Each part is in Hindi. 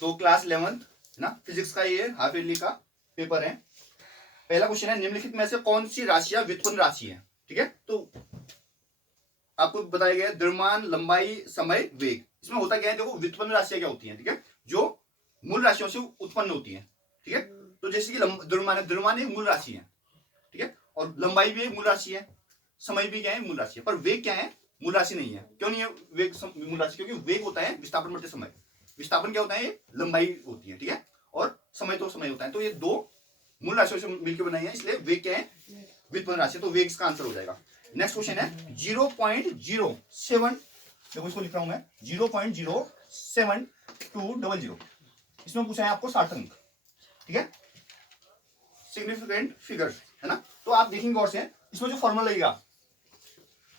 तो क्लास 11th ना फिजिक्स का ये हाफ ईयरली का पेपर है। पहला क्वेश्चन है, निम्नलिखित में से कौन सी राशियां व्युत्पन्न राशि है। ठीक है, तो आपको बताया गया द्रव्यमान, लंबाई, समय, वेग। इसमें होता क्या है, देखो व्युत्पन्न राशियां क्या होती हैं। ठीक है, जो मूल राशियों से उत्पन्न होती है। ठीक है, तो जैसे कि द्रव्यमान एक मूल राशि है। ठीक है, और लंबाई भी एक मूल राशि है, समय भी क्या है, मूल राशि है। पर वेग क्या है, मूल राशि नहीं है। क्यों नहीं है वेग मूल राशि? क्योंकि वेग होता है विस्थापन बटे समय। विस्थापन क्या होता है, ये लंबाई होती है। ठीक है, और समय तो समय होता है। तो ये दो मूल राशियों से मिलकर बनाई है, इसलिए वेग क्या है, व्युत्पन्न राशि। तो वेग इसका आंसर हो जाएगा। नेक्स्ट क्वेश्चन है 0.07, देखो इसको लिख रहा हूं मैं 0.07200। इसमें पूछा है आपको सार्थक अंक। ठीक है, सिग्निफिकेंट फिगर्स है ना। तो आप देखेंगे गौर से, इसमें जो फॉर्मूला लगेगा,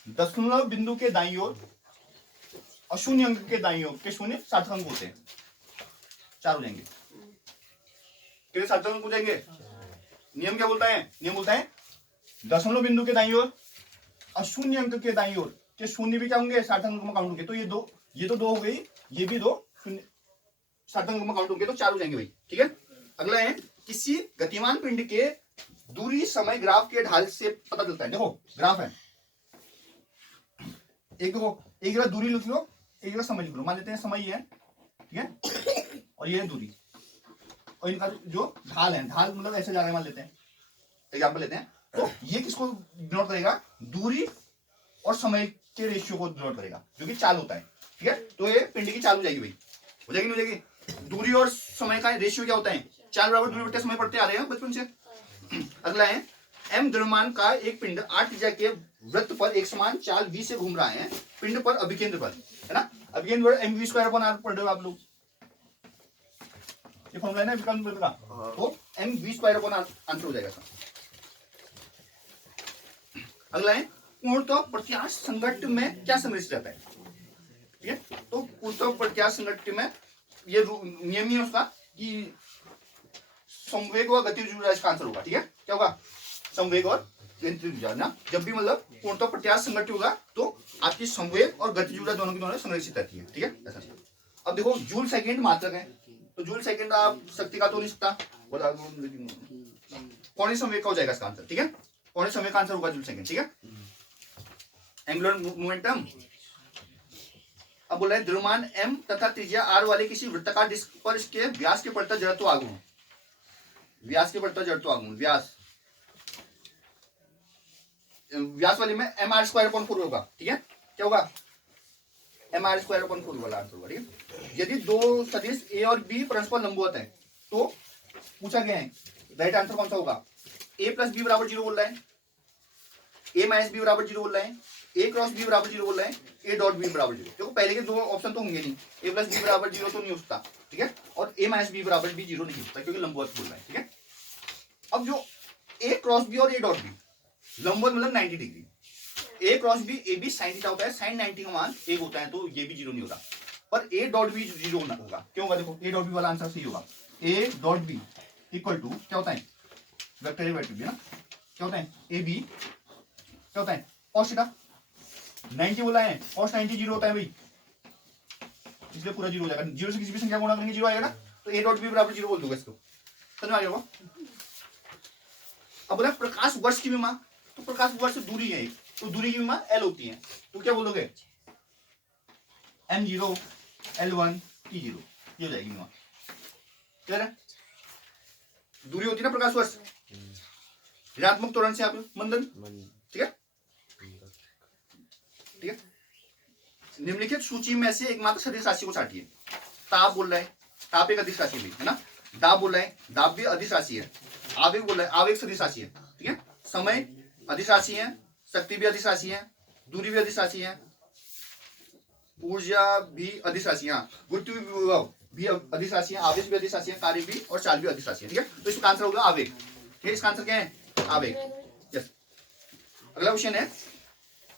दशमलव बिंदु के दाईं ओर और शून्य अंक के दाईं ओर के शून्य सार्थक अंक होते हैं। चार हो जाएंगे, कितने सार्थक अंक हो जाएंगे? नियम क्या बोलता है? नियम बोलता है दशमलव बिंदु के दाईं ओर और शून्य अंक के दाईं ओर के शून्य भी क्या होंगे, सार्थक अंक में काउंट होंगे। तो ये तो दो हो गई, ये भी दो शून्य सार्थक अंक में काउंट होंगे, तो चार हो जाएंगे भाई। ठीक है, अगला है, किसी गतिमान पिंड के दूरी समय ग्राफ के ढाल से पता चलता है। देखो ग्राफ है, एक जगह दूरी लिख लो, एक जगह समय लिख लो। मान लेते हैं समय ये है, ठीक है, और ये है दूरी, और इनका जो ढाल है, ढाल मतलब ऐसे जा रहा है, मान लेते हैं, एग्जाम्पल लेते हैं। तो ये किसको डिनोट करेगा? दूरी और समय के रेशियो को डिनोट करेगा, जो कि चाल होता है। ठीक है, तो ये पिंड की चाल हो जाएगी भाई। हो जाएगी नहीं हो जाएगी? दूरी और समय का रेशियो क्या होता है? चाल बराबर दूरी बटे समय पढ़ते आ रहे हैं बचपन से। अगला है, m द्रव्यमान का एक पिंड 8 त्रिज्या के वृत्त पर एक समान चाल v से घूम रहा है, पिंड पर अभिकेंद्र पर, है ना। अभिकेंद्र पर mv² पढ़ रहे हो आप लोग, ये फॉर्मूला है ना विकर्ण का। तो mv² आंसर हो जाएगा इसका। अगला है, पूर्णतः प्रत्यास्थ संघट्ट में क्या सम्मिलित रहता है? ठीक है, तो पूर्णतः प्रत्यास्थ संघट्ट में ये नियम ही है उसका कि संवेग और गतिज ऊर्जा इसका आंसर होगा। ठीक है, क्या होगा? संवेग और गतिज ऊर्जा ना। जब भी मतलब पूर्णतः प्रत्यास्थ संघट्ट होगा तो आपकी संवेग और गतिज ऊर्जा दोनों की दोनों संरक्षित रहती है। ठीक है, ऐसा। अब देखो जूल सेकंड मात्रक है, तो जूल सेकंड आप शक्ति का तो नहीं सकता, कौन संवेग का हो जाएगा इसका आंसर। ठीक है, कौन संवेग का आंसर होगा जूल सेकंड। ठीक है, एंगुलर मोमेंटम। अब बोला है द्रव्यमान m तथा त्रिज्या r वाले किसी वृत्ताकार डिस्क पर इसके व्यास के पड़ता जड़त्व आघूर्ण, व्यास के पड़ता जड़त्व आघूर्ण, व्यास वाले में mr²/4 होगा। ठीक है, क्या होगा? mr²/4 वाला आंसर होगा। ठीक है, यदि दो सदिश a और b परस्पर लंबवत है तो पूछा गया है राइट आंसर कौन सा होगा? a + b = 0 बोल रहा है, a - b = 0 बोल रहा है, a × b = 0 बोल रहा है, a .b = 0। देखो पहले के दो ऑप्शन तो होंगे नहीं, a + b = 0 तो नहीं होता। ठीक है, और a - b = 0 नहीं होता, क्योंकि लंबवत बोल रहा है। ठीक है, अब जो a × b और a .b, लंबवत मतलब 90 degree, a × b a b sin theta होता है, sin 90 का मान 1 होता है, तो ये भी 0 नहीं होता। पर a .b 0 होगा। क्यों होगा? देखो a .b वाला आंसर सही होगा। a .b = क्या होता है? वेक्टर डेरिवेटिव भी ना। क्या होता है? ab क्या होता है? cos theta. 90 बोला है, cos 90 0 होता है भाई, इसलिए पूरा 0 हो जाएगा। 0 से किसी भी संख्या को गुणा करेंगे 0 आएगा ना, तो a .b = 0 बोल दूंगा इसको। समझ में आ गया? अब बोला प्रकाश वर्ष की विमा, तो प्रकाश वर्ष दूरी है, तो दूरी की विमा l होती है, तो क्या बोलोगे? m0 l1 t0, ये हो जाएगी विमा। क्लियर है? दूरी होती है ना प्रकाश वर्ष, ऋणात्मक त्वरण से आप मंदन। ठीक है, ठीक है। निम्नलिखित सूची में से एकमात्र सदिश राशि को छांटिए। ताप बोल रहा है, ताप एक अदिश राशि है ना। दाब बोल रहा है, दाब भी अदिश राशि है। आवेग बोल रहा है, आवेग सदिश राशि है। ठीक है, समय अदिश राशि है, शक्ति भी अदिश राशि है, दूरी भी अदिश राशि है, ऊर्जा भी अदिश राशि है, गुरुत्व भी अदिश राशि है, आवेश भी अदिश राशि है, कार्य भी और चाल भी अदिश राशि है। ठीक है, तो इसका आंसर होगा आवेग। ठीक है, इसका आंसर क्या है? आवेग। यस। अगला क्वेश्चन है,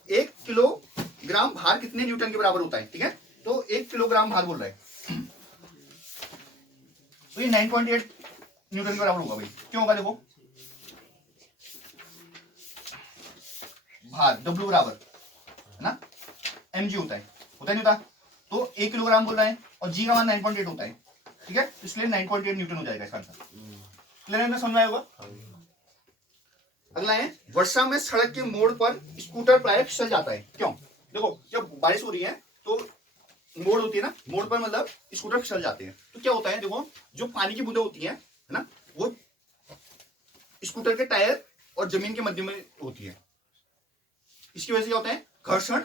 1 किलोग्राम भार कितने न्यूटन के बराबर होता है? ठीक है, तो 1 किलोग्राम भार बोल रहा है, तो ये 9.8 न्यूटन के बराबर होगा भाई। क्यों होगा? देखो भार W बराबर है ना mg होता है नहीं होता? तो 1 किलोग्राम बोल रहा है और g का मान 9.8 होता है, ठीक है, इसलिए 9.8 न्यूटन हो जाएगा इसका आंसर। क्लियर है ना, समझ में आया होगा। अगला है वर्षा में सड़क के मोड़ पर स्कूटर प्राय फिसल जाता है, क्यों? देखो जब बारिश हो रही है तो मोड़ होती है ना, मोड़ पर मतलब स्कूटर फिसल जाते हैं, तो क्या होता है, देखो जो पानी की बूंदें होती है ना, वो स्कूटर के टायर और जमीन के मध्य में होती है। इसकी वजह से क्या होता है, घर्षण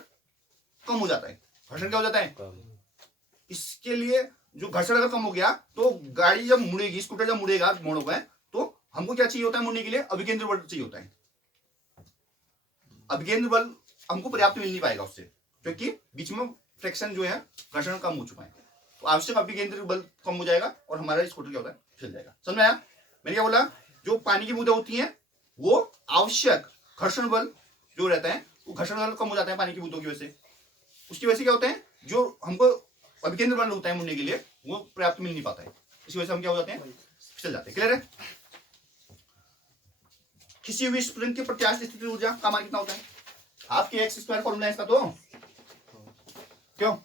कम हो जाता है। घर्षण क्या हो जाता है, इसके लिए जो घर्षण अगर कम हो गया तो गाड़ी जब मुड़ेगी, स्कूटर जब मुड़ेगा मोड़ों पर, तो हमको क्या चाहिए होता है मुड़ने के लिए, अभिकेंद्र बल चाहिए होता है। अभिकेंद्र बल हमको पर्याप्त मिल नहीं पाएगा उससे, क्योंकि बीच में फ्रिक्शन जो है, घर्षण कम हो चुका है, तो आवश्यक अभिकेंद्र बल कम हो जाएगा और हमारा स्कूटर क्या होता है, फिसल जाएगा। समझ में आया? मैंने क्या बोला, जो पानी की बूंदें होती हैं वो आवश्यक घर्षण बल जो रहता है, वो घर्षण बल कम हो जाता है पानी की बूंदों की वजह से। उसकी वजह से क्या होता है, जो हमको अभिकेंद्र बल होता है मुड़ने के लिए, वो पर्याप्त मिल नहीं पाता है, इसी वजह से हम क्या हो जाते हैं, फिसल जाते हैं। क्लियर है? किसी हुई स्प्रिंग की प्रत्यास्थ स्थिति ऊर्जा का मान कितना होता है? आपके एक्स स्क्वायर फॉर्मूला है इसका, तो क्यों?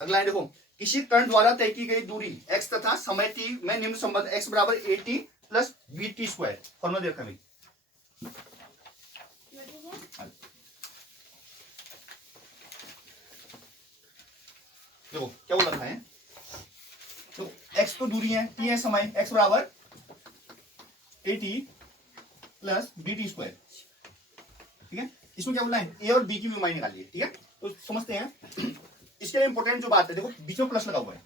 अगला है देखो, किसी कण द्वारा तय की गई दूरी x तथा समय t में निम्न संबंध x बराबर at plus vt square, formula देखा भाई। देखो क्या बोल रखा है, तो x तो दूरी है, t है समय, x बराबर at प्लस bt स्क्वायर। ठीक है, इसमें क्या बोलना है, a और b की विमाएं निकालिए। ठीक है, तो समझते हैं। इसके लिए इंपॉर्टेंट जो बात है, देखो बीच में प्लस लगा हुआ है,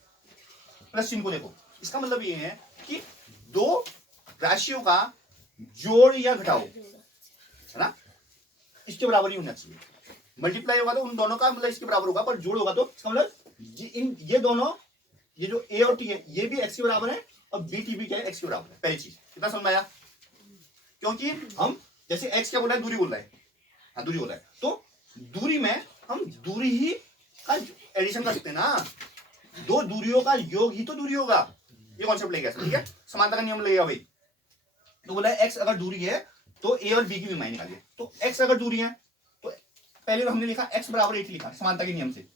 प्लस चिन्ह को देखो, इसका मतलब ये है कि दो राशियों का जोड़ या घटाव है ना, इसके बराबर ही होना चाहिए। मल्टीप्लाई होगा तो उन दोनों का मतलब इसके बराबर होगा, पर जोड़ होगा तो इसका मतलब ये दोनों, ये जो a और t है, ये भी x के बराबर है और b t भी क्या है, x के बराबर है। पहली चीज, कितना समझ में आया? क्योंकि हम जैसे x क्या बोल रहा है, दूरी बोल रहा है, हाँ दूरी बोल रहा है, तो दूरी में हम दूरी ही का एडिशन कर सकते हैं ना, दो दूरियों का योग ही तो दूरी होगा, ये कॉन्सेप्ट लेगा। ठीक है, समानता का नियम लगेगा भाई। तो बोला x अगर दूरी है तो a और b की विमाएं निकालिए। तो x अगर दूरी है तो पहले हमने लिखा x बराबर 8 लिखा समानता के नियम से,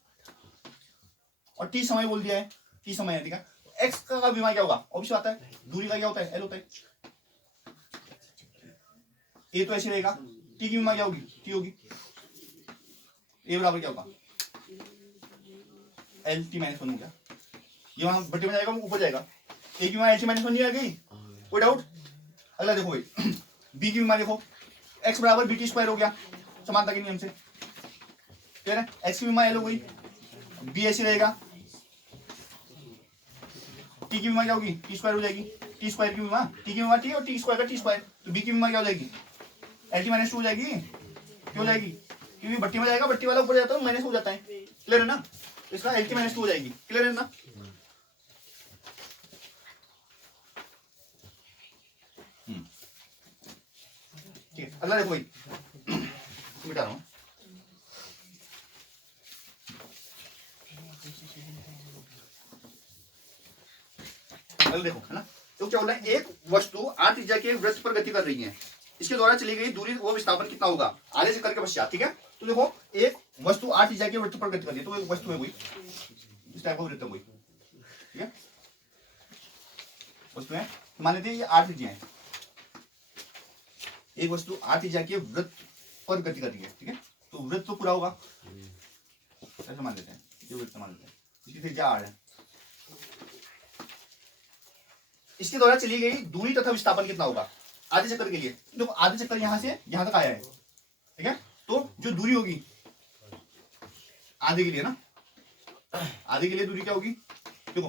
और t समय बोल दिया है, t समय है। ठीक है, तो x का विमा क्या होगा, ऑब्वियस आता है, दूरी का क्या होता है, l होता है। a तो ऐसे रहेगा, t की विमा क्या होगी, t होगी। a बराबर क्या होगा, एल टी माइनस 1 हो गया, ये वहां बट्टे में जाएगा, ऊपर जाएगा, ए की विमा एल टी माइनस 1 नहीं आ गई, कोई डाउट? अगला देखो भाई, बी की विमा देखो, एक्स बराबर बी टी स्क्वायर हो गया समानता के नियम से। क्लियर है? एक्स की विमा एल हो गई, बी ऐसी रहेगा, टी की विमा क्या होगी, टी स्क्वायर हो जाएगी, टी स्क्वायर की विमा, टी की विमा टी और टी स्क्वायर का टी स्क्वायर, तो बी की विमा क्या हो जाएगी, एल टी माइनस 2 हो जाएगी। क्यों हो जाएगी, क्योंकि बट्टी में जाएगा, बट्टी वाला ऊपर जाता है माइनस हो जाता है। क्लियर है ना, इसका एल टी माइनस 2 हो जाएगी। क्लियर है ना? ठीक है, अगला देखो भाई, मिटा रहा हूं। अगला देखो है ना, तो क्या बोल रहा है, एक वस्तु r त्रिज्या के वृत्त पर गति कर रही है, इसके द्वारा चली गई दूरी वो विस्थापन कितना होगा आधे चक्कर के पश्चात। ठीक है, तो देखो एक वस्तु r त्रिज्या के वृत्त पर गति कर रही है, तो एक वस्तु है कोई इस टाइप का वृत्त है कोई। ठीक है, वस्तु है, मान लेते हैं ये r त्रिज्या है, एक वस्तु r त्रिज्या के वृत्त पर गति कर रही है। ठीक है, तो वृत्त तो पूरा होगा, ऐसा मान लेते हैं, ये वृत्त मान लेते हैं, इसकी त्रिज्या r है, इसके द्वारा चली गई दूरी तथा विस्थापन कितना होगा आधे चक्कर के लिए। देखो आधे चक्कर यहां से यहां तक आया है, ठीक है, तो जो दूरी होगी आधे के लिए ना, आधे के लिए दूरी क्या होगी, देखो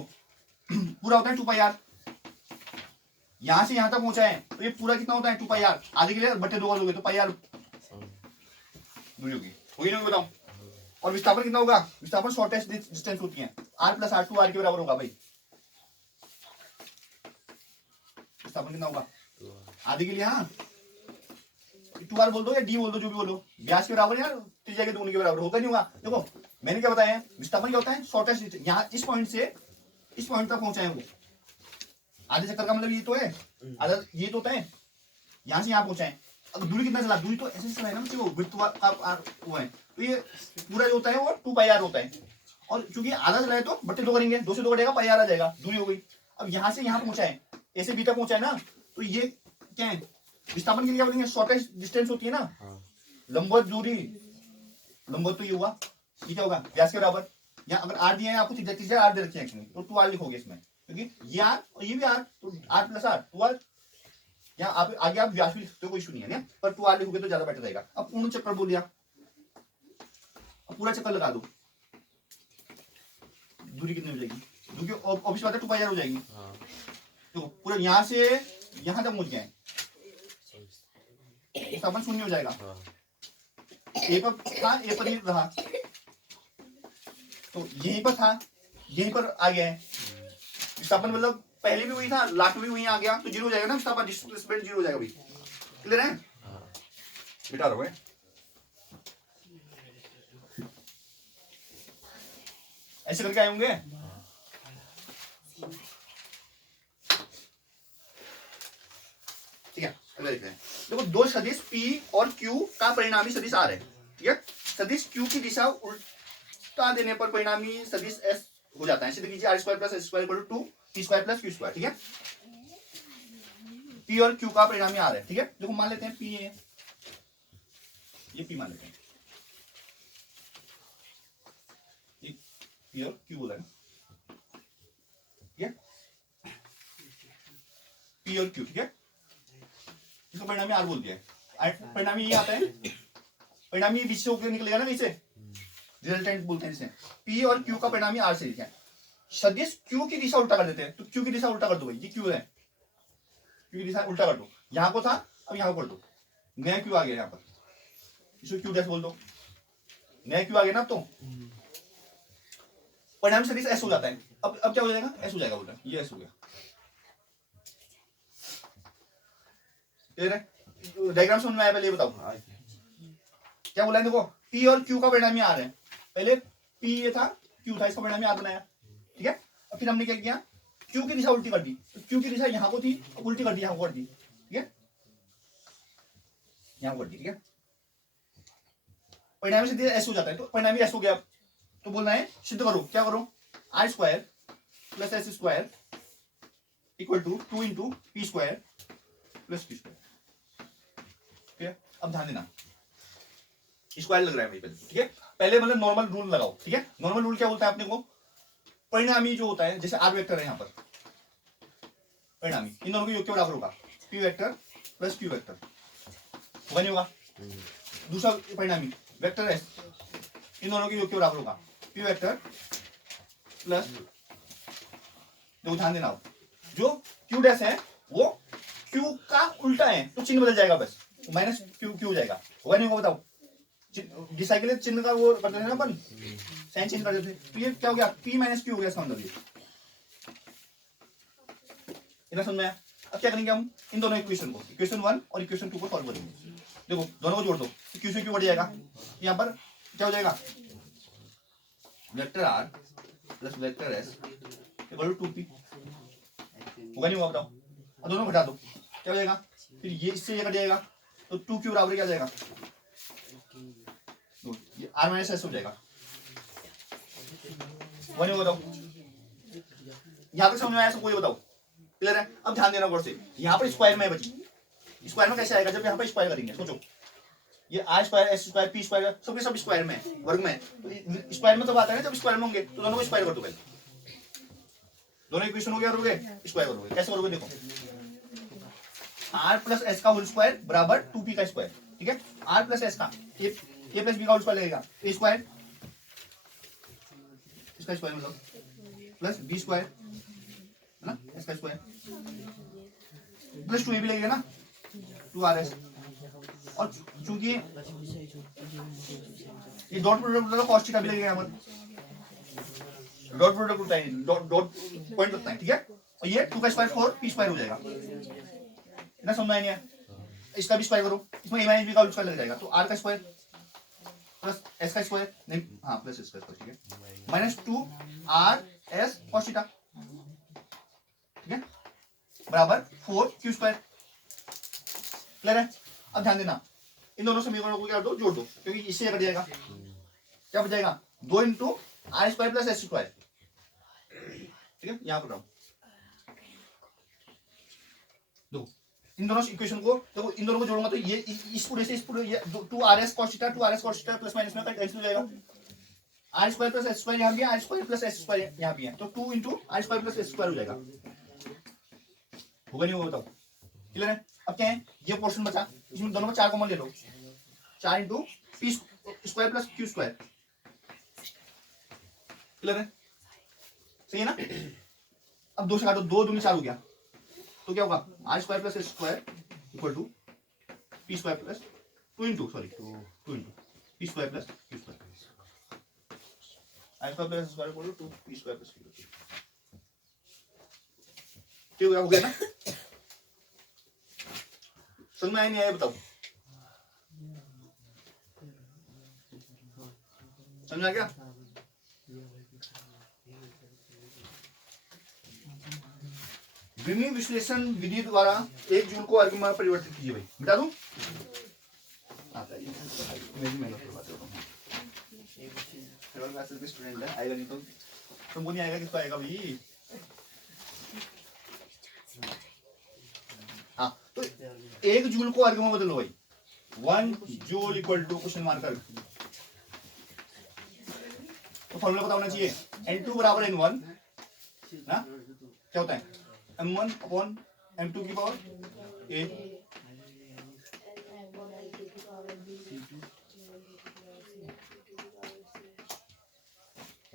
पूरा होता है 2 पाई आर, यहां से यहां तक पहुंचा है तो ये पूरा कितना होता है 2 पाई आर, आधे के लिए बट्टे 2 कर दोगे तो पाई आर दूरी होगी ना, बताओ। और विस्थापन कितना होगा, विस्थापन शॉर्टेस्ट डिस्टेंस होती है, r प्लस r 2 r के बराबर होगा भाई। विस्थापन कितना होगा आधे के लिए, हाँ 2r बोल दो या d बोल दो, जो भी बोलो, व्यास के बराबर या त्रिज्या के दुगुने के बराबर होगा, नहीं होगा। देखो मैंने क्या बताया, विस्थापन क्या होता है शॉर्टेस्ट, यहाँ इस पॉइंट से इस पॉइंट तक पहुंचा है वो, आधे चक्कर का मतलब ये तो है, आधा ये तो होता है, यहाँ से यहाँ पहुंचा है। अब दूरी कितना चला, दूरी तो ऐसे चला है ना, वो वृत्त का वो है, तो ये पूरा जो होता है वो 2 पाई आर होता है, और क्योंकि आधा चला है तो बट्टे 2 करेंगे, 2 से 2 कटेगा, पाई आर आ जाएगा, दूरी हो गई। अब यहां से यहां पहुंचा है, ए से बी तक पहुंचा है ना, तो ये क्या है, विस्थापन के लिए क्या बोलेंगे, शॉर्टेस्ट डिस्टेंस होती है ना, लंबवत दूरी, लंबवत तो ये हुआ, ये क्या होगा, व्यास के बराबर। यहाँ अगर आर दिया है आपको, तीसरा आर दे रखे हैं, तो 2r लिखोगे इसमें, क्योंकि ये आर और ये भी आर, तो r प्लस आर 2r। यहाँ आप आगे आप व्यास भी लिखते हो, कोई इशू नहीं है ना, पर 2r लिखोगे तो ज्यादा बेटर रहेगा। अब पूर्ण चक्कर बोल दिया, अब पूरा चक्कर लगा दो, दूरी कितनी हो जाएगी, दूरी ऑब्वियस बात है 2πr हो जाएगी। तो पूरा यहाँ से यहाँ तक पहुंच गए, विस्थापन शून्य हो जाएगा। ए पर था, ए पर ही रहा, तो यहीं पर था, यहीं पर आ गया है विस्थापन, मतलब पहले भी वही था, लास्ट में भी वही आ गया, तो 0 हो जाएगा ना विस्थापन, डिस्प्लेसमेंट 0 हो जाएगा भाई। क्लियर है, बिठा रहा है। ऐसे करके आए होंगे। ठीक है, अगला देखते हैं। देखो दो सदिश P और Q का परिणामी सदिश R है। ठीक है, सदिश Q की दिशा उल्टा देने पर परिणामी सदिश S हो जाता है। सिद्ध कीजिए r square plus s square equal to 2 p square plus q square. ठीक है, P और Q का परिणामी R है। ठीक है, देखो मान लेते हैं P है, ये P मान लेते हैं, ये P और Q बोला है। ठीक है, P और Q। ठीक है, इसको परिणामी R बोल दिया है। परिणामी ये आता है, परिणामी बीच से होकर निकलेगा ना, नीचे रिजल्टेंट बोलते हैं इसे। P और Q का परिणामी R से लिखा है। सदिश Q की दिशा उल्टा कर देते हैं, तो Q की दिशा उल्टा कर दो भाई, ये Q है, Q की दिशा उल्टा कर दो। यहां को था, अब यहां को कर दो, नया Q आ गया यहाँ पर, इसको Q डैश बोल दो, नया Q आ गया ना। अब तो परिणामी सदिश S हो जाता है। अब क्या हो जाएगा, S हो जाएगा, बोल रहा ये S हो गया। क्लियर है, डायग्राम समझ में आया, पहले ये बताओ क्या बोला है। देखो P और Q का परिणामी R है, पहले P ये था, Q था, इसका परिणामी R बनाया। ठीक है, अब फिर हमने क्या किया, Q की दिशा उल्टी कर दी, तो Q की दिशा यहाँ को थी, अब उल्टी कर दी, यहाँ को कर दी। ठीक है, यहाँ को कर दी। ठीक है, परिणामी से S हो जाता है, तो परिणामी S हो गया। तो बोलना है सिद्ध करो, क्या करो, r square plus s square equal to 2 into P square plus q square. ठीक है, अब ध्यान देना, स्क्वायर लग रहा है भाई पहले। ठीक है, पहले मतलब नॉर्मल रूल लगाओ। ठीक है, नॉर्मल रूल क्या बोलता है अपने को, परिणामी जो होता है, जैसे आर वेक्टर है यहाँ पर, परिणामी इन दोनों के योग के बराबर होगा, P vector plus Q vector, होगा नहीं होगा। दूसरा परिणामी वेक्टर एस, इन दोनों के योग के बराबर होगा, पी वेक्टर प्लस, देखो ध्यान देना, जो क्यू डैश है वो क्यू का उल्टा है, तो चिन्ह बदल जाएगा, बस माइनस क्यू क्यू हो जाएगा, होगा नहीं होगा बताओ। डिसाइकिल चिन्ह का वो करते थे ना अपन, साइन चेंज कर देते थे, तो ये क्या हो गया, पी माइनस क्यू हो गया इसका मतलब। ये इतना समझ में आया। अब क्या करेंगे हम, इन दोनों इक्वेशन को, इक्वेशन 1 और इक्वेशन 2 को सॉल्व करेंगे। देखो दोनों को जोड़ दो, क्यू से क्यू बढ़ जाएगा, यहाँ पर क्या हो जाएगा, vector R plus vector S equal to 2p, होगा नहीं होगा बताओ। अब दोनों घटा दो, क्या हो जाएगा, फिर ये इससे ये कट जाएगा, तो 2q बराबर क्या जाएगा, ये r माइनस एस हो जाएगा, वही बताओ। यहाँ तक समझ में आया सबको, ये बताओ क्लियर है। अब ध्यान देना गौर से, यहाँ पर स्क्वायर में बची, स्क्वायर में कैसे आएगा, जब यहाँ पर स्क्वायर करेंगे, सोचो ये r square S square P square सबके सब स्क्वायर में, वर्ग में, तो स्क्वायर में तो बात है ना, जब स्क्वायर में होंगे तो दोनों को स्क्वायर कर दो पहले, दोनों इक्वेशन हो गया, करोगे स्क्वायर करोगे, कैसे करोगे, देखो r प्लस एस का होल स्क्वायर बराबर 2p का स्क्वायर। ठीक है, r प्लस एस का ए प्लस बी का होल स्क्वायर लगेगा, ए स्क्वायर इसका स्क्वायर मतलब प्लस बी स्क्वायर है ना, इसका स्क्वायर प्लस 2a भी लगेगा ना, 2rs, और चूंकि ये डॉट प्रोडक्ट कॉस थीटा भी लगेगा यहाँ पर, डॉट प्रोडक्ट होता है, डॉट पॉइंट लगता है। ठीक है, और ये 2 का स्क्वायर 4 p स्क्वायर हो जाएगा, इतना समझ में नहीं है। इसका भी स्क्वायर करो, इसमें a माइनस b का होल स्क्वायर लग जाएगा, तो r का स्क्वायर प्लस s का स्क्वायर, नहीं हाँ प्लस s का स्क्वायर, ठीक है, minus 2r s cos theta, ठीक है, बराबर 4q स्क्वायर। क्लियर है। अब ध्यान देना, इन दोनों समीकरणों को क्या कर दो, जोड़ दो, क्योंकि इससे कट जाएगा, क्या बच जाएगा, 2 into R square plus S square, ठीक है, यहां पर दो इन दोनों इक्वेशन को, तो इन दोनों को जोड़ूंगा तो ये इस पूरे से इस पूरे, ये 2RS cos theta 2RS cos theta plus minus में कैंसिल हो जाएगा। R square plus S square यहाँ भी है, R square plus S square यहाँ भी है, तो 2 into R square plus S square हो जाएगा। होगा नहीं होगा बताओ, क्लियर है। अब क्या है, ये पोर्शन बचा, इसमें दोनों में 4 कॉमन ले लो, 4 into P square plus Q square, clear है, सही है ना। अब 2 से काटो, 2 दूनी 4 हो गया, तो क्या होगा, R square plus S square equal to P square plus 2 into P square plus Q square, R square plus square equal to P square plus Q, ठीक हो गया ना। समझ में आया नहीं आया बताओ, समझ आ गया। विमी विश्लेषण विधि द्वारा एक जूल को अर्ग में परिवर्तित कीजिए भाई, मिटा दूं। मैं भी मेहनत करवाता हूँ, स्टूडेंट है, आएगा नहीं तो तुमको नहीं आएगा, किसको आएगा भाई। हाँ, तो एक जूल को अर्ग में बदलो भाई, 1 joule equal to question mark erg, तो फॉर्मूला पता होना चाहिए, N2 बराबर N1 ना, क्या होता है M1 अपॉन M2 की पावर A,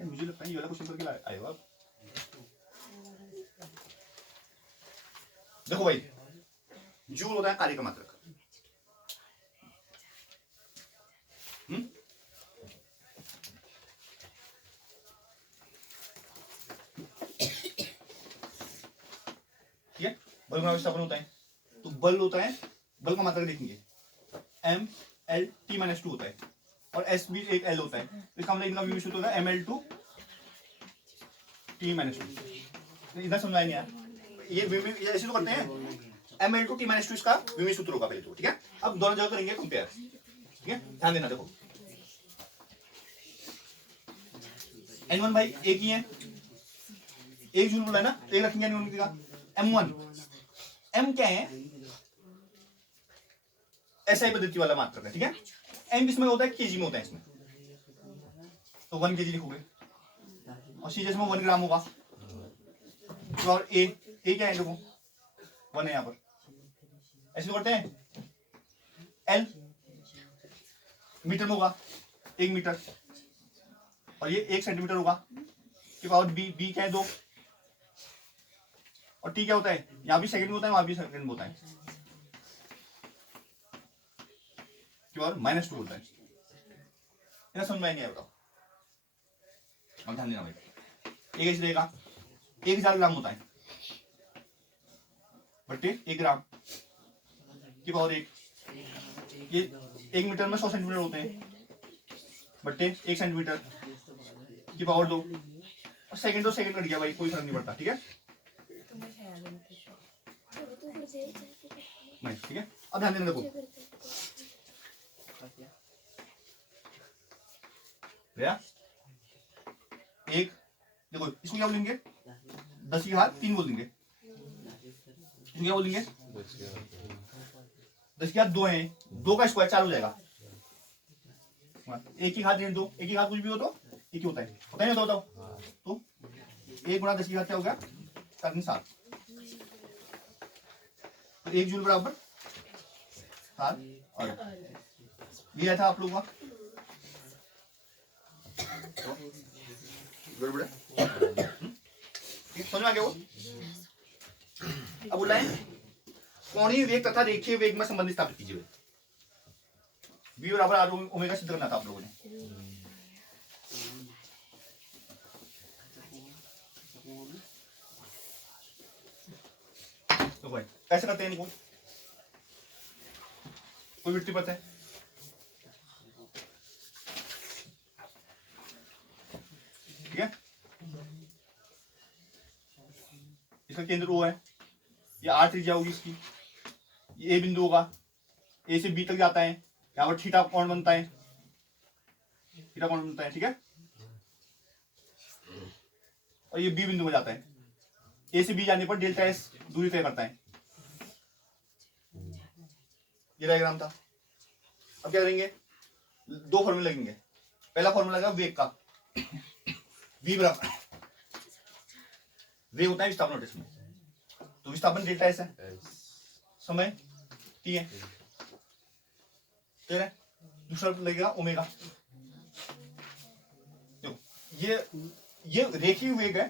मुझे लगता है ये वाला क्वेश्चन करके आएगा। देखो भाई, जूल होता है कार्य का मात्रक, ठीक है। बल का विस्थापन होता है, तो बल होता है, बल का मात्रक देखेंगे M L T माइनस 2 होता है, और S भी एक L होता है, इसका मतलब इनका v सूत्र होता है ML2 T माइनस 2। इधर समझाएंगे यार, ये ऐसे तो करते हैं, ML2 T माइनस 2 इसका विमी सूत्र होगा पहले तो, ठीक है। अब दोनों जगह करेंगे कंपेयर, ठीक है, ध्यान देना। देखो N1 भाई एक ही है, एक जूल बोला है ना, एक रखेंगे N1 की जगह। M1 M क्या है, SI पद्धति वाला मात्रक है, ठीक है। M किसमें होता है, केजी में होता है इसमें, तो 1 kg लिखोगे, और C जिसमें 1 ग्राम होगा, और A क्या है, देखो 1 है यहाँ पर, ऐसे तो करते हैं। L मीटर में होगा, 1 मीटर, और ये 1 सेंटीमीटर होगा, कि पावर B क्या है 2, और T क्या होता है, यहाँ भी सेकंड में होता है, वहां भी सेकंड में होता है, कि पावर -2 होता है। इतना समझ में नहीं आया बताओ, अब ध्यान देना भाई, एक ऐसे रहेगा, 1000 ग्राम होता है, बट्टे 1 ग्राम की पावर 1, ये 1 मीटर में 100 सेंटीमीटर होते हैं, बट्टे 1 सेंटीमीटर की पावर 2, और सेकंड तो सेकंड कट गया भाई, कोई फर्क नहीं पड़ता, ठीक है नहीं, ठीक है। अब ध्यान देना, देखो भैया, एक देखो इसको क्या बोलेंगे, 10 की घात 3 बोल देंगे, इसको क्या बोलेंगे, 10 की घात 2 है, 2 का स्क्वायर 4 हो जाएगा, 1 की घात 2, 1 की घात कुछ भी हो तो 1 ही होता है, पता नहीं बताओ, तो 1 गुणा 10 की घात क्या होगा, 7, तो 1 जूल बराबर 7, और ये था आप लोगों का गड़बड़, समझ में आ गया वो। अब बोला है कोणीय वेग तथा रेखीय वेग में संबंध स्थापित कीजिए, v बराबर आर ओमेगा सिद्ध करना था आप लोगों ने, तो भाई कैसे करते हैं इनको, कोई वृत्ति पता है, ठीक है, इसका केंद्र O है, ये R त्रिज्या होगी इसकी, ये A बिंदु होगा, A से B तक जाता है, यहाँ पर थीटा कोण बनता है, ठीक है। और ये बी बिंदु में जाता है। ए से बी जाने पर डेल्टा एस दूरी तय करता है। ये डायग्राम था। अब क्या करेंगे, दो फॉर्मूले लगेंगे। पहला फॉर्मूला लगा वेग का, v बराबर वेग होता है विस्थापन रोटेशन में, तो विस्थापन डेल्टा एस है, समय t है, है। दूसरा लगेगा ओमेगा। ये रेखीय वेग है,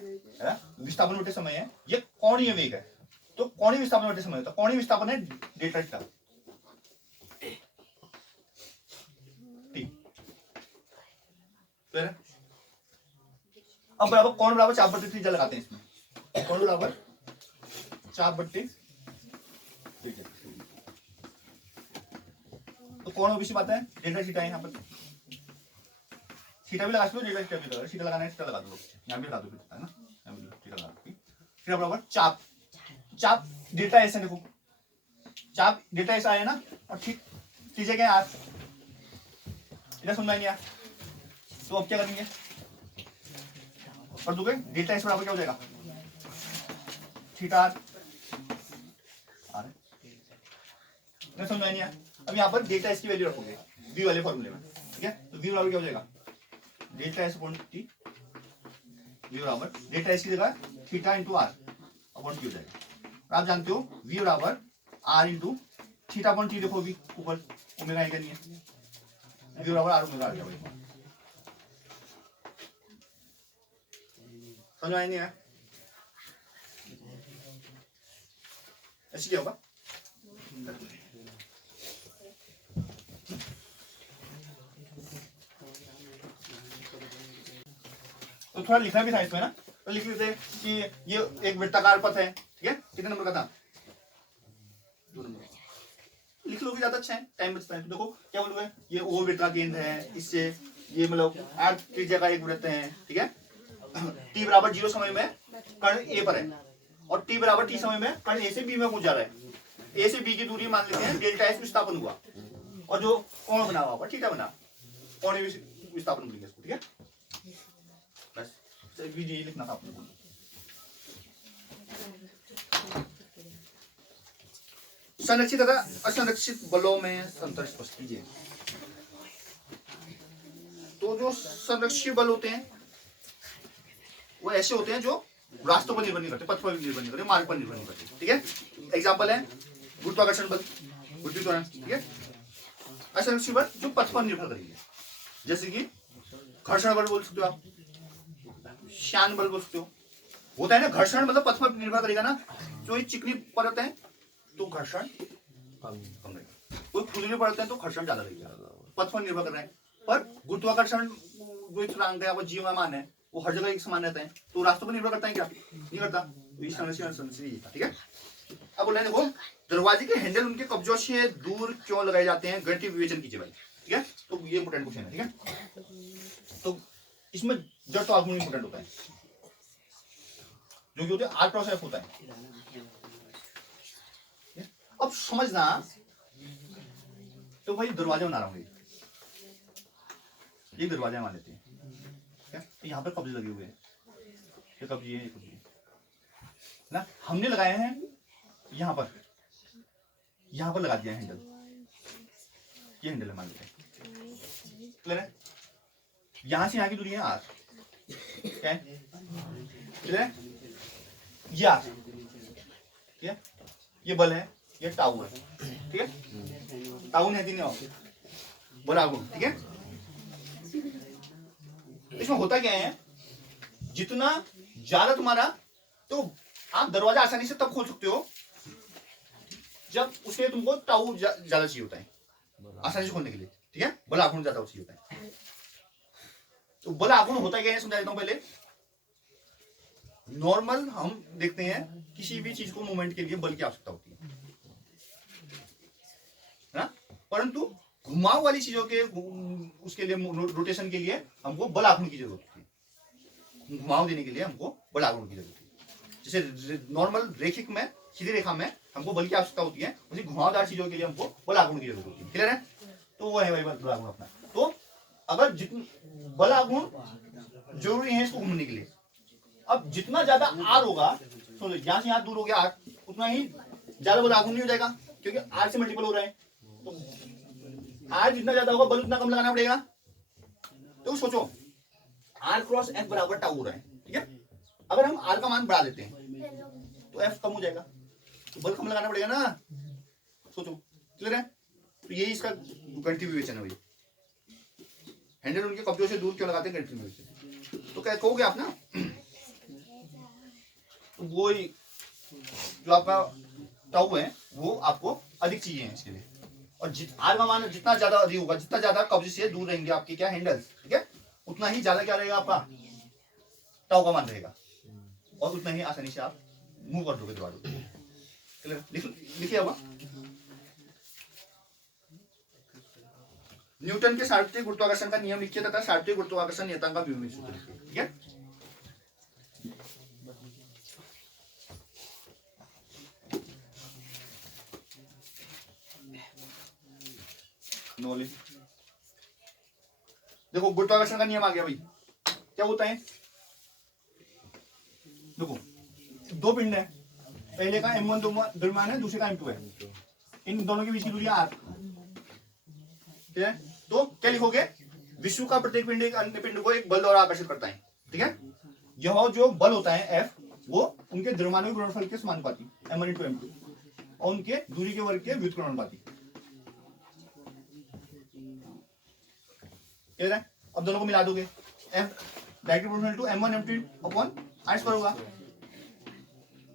विस्थापन बटे समय है, ये कोणीय वेग है, तो कोणीय विस्थापन बटे समय होता है। कोणीय विस्थापन है डेल्टा थीटा टी। अब बराबर कोण बराबर चाप बट्टे त्रिज्या लगाते हैं इसमें। कोण बराबर चाप बट्टे त्रिज्या, तो कोण ऑब्वियसली बात है डेल्टा थीटा है। यहाँ पर थीटा भी लगा सकते हो, डेल्टा थीटा भी लगा, थीटा लगाना है थीटा लगा दो, यहाँ भी लगा दो है ना, यहाँ भी थीटा लगा दो। थीटा बराबर चाप, चाप डेल्टा एस है, देखो चाप डेल्टा एस आया ना, और ठीक त्रिज्या क्या है आर, इधर समझ में नहीं आया तो अब क्या करेंगे, और दोगे डेल्टा एस बराबर क्या हो जाएगा, थीटा आर, आर इधर समझ में नहीं आया। अब यहाँ पर डेल्टा एस की वैल्यू रखोगे v वाले फॉर्मूले में, ठीक है, तो v बराबर क्या हो जाएगा, delta S upon T, v बराबर डेल्टा एस की जगह theta into R upon T हो जाएगा। आप जानते हो v बराबर R into theta upon T, देखो v ऊपर ओमेगा है क्या नहीं है, v बराबर आर ओमेगा आर, समझ में नहीं है, ऐसे क्या होगा। तो थोड़ा लिखना भी था इसमें ना, तो लिख लेते कि ये एक वृत्ताकार पथ है, ठीक है, कितने नंबर का था, 2 नंबर। लिख लो भी ज्यादा अच्छा है, टाइम बचता है। तो देखो क्या बोलोगे, ये ओ वृत्त केंद्र है, इससे ये मतलब आर त्रिज्या का एक वृत्त है, ठीक है। t बराबर 0 समय में कण ए पर है, और t बराबर t समय में कण ए से बी में पहुंच जा रहा है। ए से बी की दूरी मान लेते हैं डेल्टा एस विस्थापन हुआ, और जो कोण बना हुआ थीटा बना, कोणीय विस्थापन बोलेंगे इसको, ठीक है। बस ये लिखना था आपने। संरक्षित तथा असंरक्षित बलों में अंतर स्पष्ट कीजिए। तो जो संरक्षित बल होते हैं वो ऐसे होते हैं जो रास्तों पर निर्भर नहीं करते, पथ पर निर्भर नहीं करते, मार्ग पर निर्भर नहीं करते, ठीक है। एग्जाम्पल है गुरुत्वाकर्षण बल, बुद्धि त्वरण, ठीक है। असंरक्षित बल जो पथ पर निर्भर करेंगे, जैसे कि घर्षण बल बोल सकते हो आप, श्यान बल बोल सकते हो। होता है ना घर्षण मतलब पथ पर निर्भर करेगा ना, जो ये चिकनी परत है तो घर्षण कम रहेगा, कोई खुजली परत है तो घर्षण ज्यादा रहेगा, पथ पर निर्भर कर रहे हैं। पर गुरुत्वाकर्षण जो स्थिरांक है वो जीवमान है, वो हर जगह एक समान रहता है, तो रास्तों पर निर्भर करता है क्या, नहीं करता। तो इस संरचना, ठीक है। अब बोल रहे हैं देखो दरवाजे के हैंडल उनके कब्जों से दूर क्यों लगाए जाते हैं, गणितीय विवेचन कीजिए भाई, ठीक है। तो ये इंपोर्टेंट क्वेश्चन है, ठीक है। तो इसमें जड़ तो आगमन इंपोर्टेंट होता है, जो कि होता है आर क्रॉस एफ होता है। अब समझना, तो भाई दरवाजा बना रहा हूँ, ये दरवाजा मान लेते हैं, क्या तो यहाँ पर कब्जे लगे हुए हैं, ये कब्जे है, ना हमने लगाए हैं यहाँ पर लगा दिया है हैंडल, ये हैंडल है मान लेते हैं, क्लियर है। यहाँ से यहाँ की दूरी है आर, क्या है क्लियर है, ये आर, ठीक है, ये बल है, ये टाउ है, ठीक है। टाउ नहीं है बल आगुण, ठीक है। इसमें होता क्या है, जितना ज्यादा तुम्हारा, तो आप दरवाजा आसानी से तब खोल सकते हो जब उसके तुमको टाउ ज्यादा चाहिए होता है आसानी से खोलने के लिए, ठीक है। बल आगुण ज्यादा चाहिए होता है। तो बल आगुण होता क्या है समझा देता हूं पहले। नॉर्मल हम देखते हैं किसी भी चीज को मूवमेंट के लिए बल की आवश्यकता होती है ना, परंतु घुमाव वाली चीजों के उसके लिए रोटेशन के लिए हमको बल आघूर्ण की जरूरत होती है, घुमाव देने के लिए हमको बल आघूर्ण की जरूरत है। जैसे नॉर्मल रेखिक में सीधी रेखा में हमको बल की आवश्यकता होती है, उसी घुमावदार चीजों के लिए हमको बल आघूर्ण की जरूरत होती है, क्लियर है। तो वो है भाई बल आघूर्ण अपना। तो अगर जितने बल आघूर्ण जरूरी है इसको घूमने के लिए, अब जितना ज्यादा आर होगा, तो यहां से यहां दूर हो गया आर, उतना ही ज्यादा बल आगू नहीं हो जाएगा, क्योंकि आर से मल्टीपल हो रहा है। तो आर जितना ज्यादा होगा बल उतना कम लगाना पड़ेगा। तो सोचो आर क्रॉस एफ बराबर टाउ हो रहा है, ठीक है। अगर हम आर का मान बढ़ा देते हैं तो एफ कम हो जाएगा, तो बल कम लगाना पड़ेगा ना। सोचो, क्लियर है? तो यही इसका कंट्रीब्यूशन है भाई। हैंडल उनके कब्जों से दूर क्यों लगाते हैं? कंट्रीब्यूशन। तो क्या कहोगे आप ना, तो वो ही जो आपका टाउ है वो आपको अधिक चाहिए है इसके लिए। और आर का मान जितना ज्यादा अधिक होगा, जितना ज्यादा कब्जे से दूर रहेंगे आपके क्या हैंडल्स, ठीक है, उतना ही ज्यादा क्या रहेगा आपका टाउ का मान रहेगा, और उतना ही आसानी से आप मूव कर दोगे दीवार को। लिखिए होगा न्यूटन के सार्वत्रिक गुरुत्वाकर्षण का नियम लिखिए तथा सार्वत्रिक गुरुत्वाकर्षण नियतांक का विवरण सूत्र लिखिए, ठीक है। नॉलेज देखो, गुरुत्वाकर्षण का नियम आ गया भाई। क्या होता है? देखो दो पिंड है, पहले का m1 द्रव्यमान है, दूसरे का m2 है, इन दोनों के बीच की दूरी r, ठीक है। तो क्या लिखोगे? विश्व का प्रत्येक पिंड एक अन्य पिंड को एक बल द्वारा आकर्षित करता है, ठीक है। यह जो बल होता है F, वो उनके द्रव्यमानों के गुणनफल के समानुपाती m1 × m2 और उनके दूरी के वर्ग के व्युत्क्रमानुपाती, क्लियर है। अब दोनों को मिला दोगे, F directly proportional to m1 m2 upon r² होगा,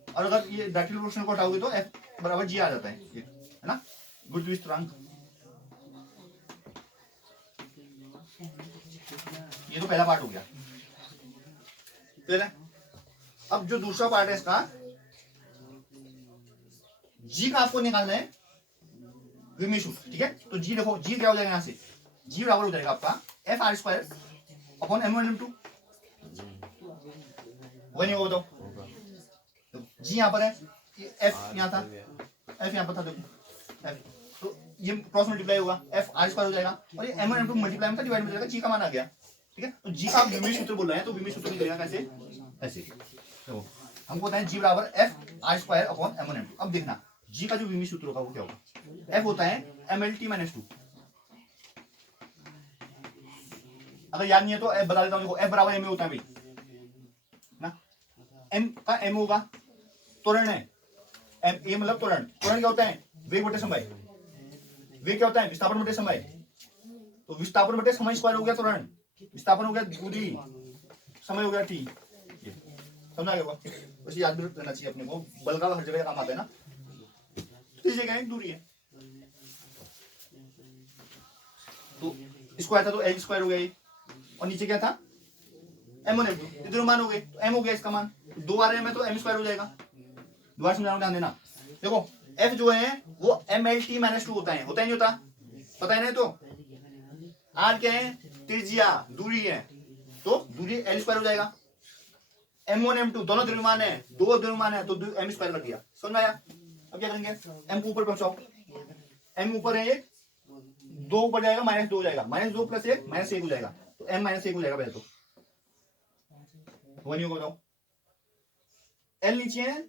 और अगर ये डायरेक्टली प्रोपोर्शनल को हटाओगे तो F बराबर g आ जाता है, ये है ना, गुरुत्वीय स्थिरांक। ये तो पहला पार्ट हो गया, क्लियर है। अब जो दूसरा पार्ट है इसका, जी का आपको निकालना है विमीय सूत्र, ठीक है। तो जी देखो, जी क्या हो जाएगा यहाँ से, जी बराबर हो जाएगा आपका F(r²) अपॉन m1 m2, वही नहीं होगा तो जी यहाँ पर है, F यहाँ था, F यहाँ पर था, देखो F, तो ये क्रॉस मल्टीप्लाई होगा, F(r²) हो जाएगा, और ये m1 m2 मल्टीप्लाई में डिवाइड में जाएगा, जी का मान आ गया, ठीक है। तो जी का विमीय सूत्र बोल रहे हैं, तो विमीय सूत्र निकलेगा कैसे? ऐसे। तो हमको बताएं जी बराबर F(r²) अपॉन m1 m2। अब देखना जी का जो विमीय सूत्र होगा वो क्या होगा, F होता है mLT-2। अगर याद नहीं है तो F बता देता हूं, देखो F बराबर m होता है भाई ना, m का m होगा त्वरण है, m a मतलब त्वरण। त्वरण क्या होता है? वेग बटे समय। वेग क्या होता है? विस्थापन बटे समय। तो विस्थापन बटे समय स्क्वायर हो गया त्वरण, विस्थापन हो गया दूरी, समय हो गया t। समझा गया? वैसे याद भी रहना चाहिए अपने को, बल का हर जगह काम आता है ना। तो इस जगह दूरी है, तो स्क्वायर था तो l² हो गया ये, और नीचे क्या था? m1 m2, इधर मान हो गए तो m हो गया इसका मान, दो आ रहे हैं तो m² हो जाएगा। दोबारा समझाना, ध्यान देना। देखो f जो है वो mLT-2 होता है, होता ही नहीं होता? पता है ना? तो r क्या है? त्रिज्या, दूरी है, तो दूरी l² हो जाएगा। m1 m2 दोनों द्रव्यमान है, दो द्रव्यमान है, तो m² कर दिया। समझ में आया? अब क्या करेंगे? m को ऊपर पहुंचाओ, m ऊपर है एक, दो ऊपर जाएगा, -2 हो जाएगा, -2 + 1 -1 हो जाएगा, तो m -1 हो जाएगा पहले तो, वही बताओ। l नीचे है,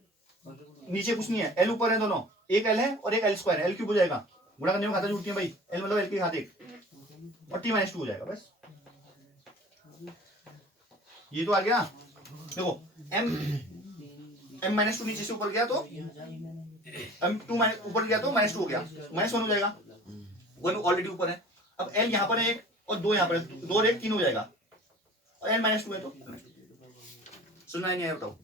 नीचे कुछ नहीं है, l ऊपर है, दोनों एक l है और एक l² है, l³ हो जाएगा, गुणा करने में खाता जुड़ती है भाई, l मतलब l की घात 1 और t-2 हो जाएगा, बस ये तो आ गया। देखो m -2 नीचे से ऊपर गया तो m2 ऊपर गया तो -2 हो गया, -1 हो जाएगा, वो ऑलरेडी ऊपर है। अब l यहाँ पर है एक और दो यहाँ पर है, 2 और 1 3 हो जाएगा, और l -2 है तो समझ में नहीं आया? बताओ।